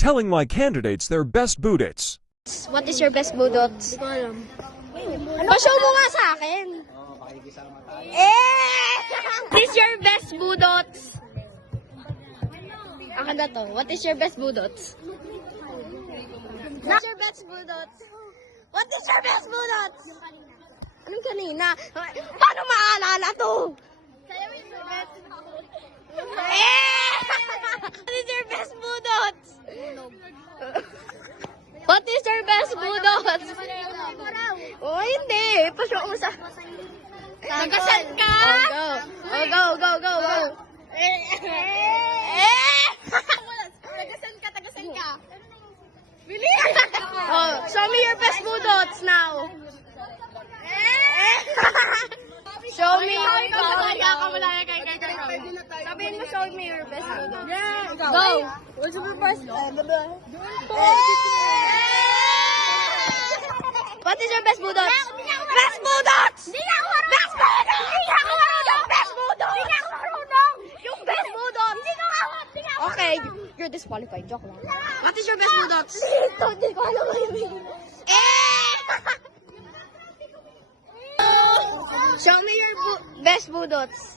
telling my candidates their best budets. What is your best budots? Pa-show mo nga sa akin. What is your best budots? Akin na to. What is your best budots? What's your best budots? What is your best budots? Anong kanina? Paano maalala to? What is your best budots? What is your best budots? Oh, hindi. Pa-show mo sa... Nagasan ka? Oh, go. Go. Tagasan ka. Really? Oh, show me your best budots now. Show me. Sabihin mo, show me your best budots. Go. What's your first? What is your best budots? Best budots! Hindi na ako marunong! Best budots! Hindi na ako marunong! Yung best budots! Hindi na ako! Okay, you're disqualified. Joke lang. What is your best budots? Dito, hindi ko alam mo yun. Show me your best budots.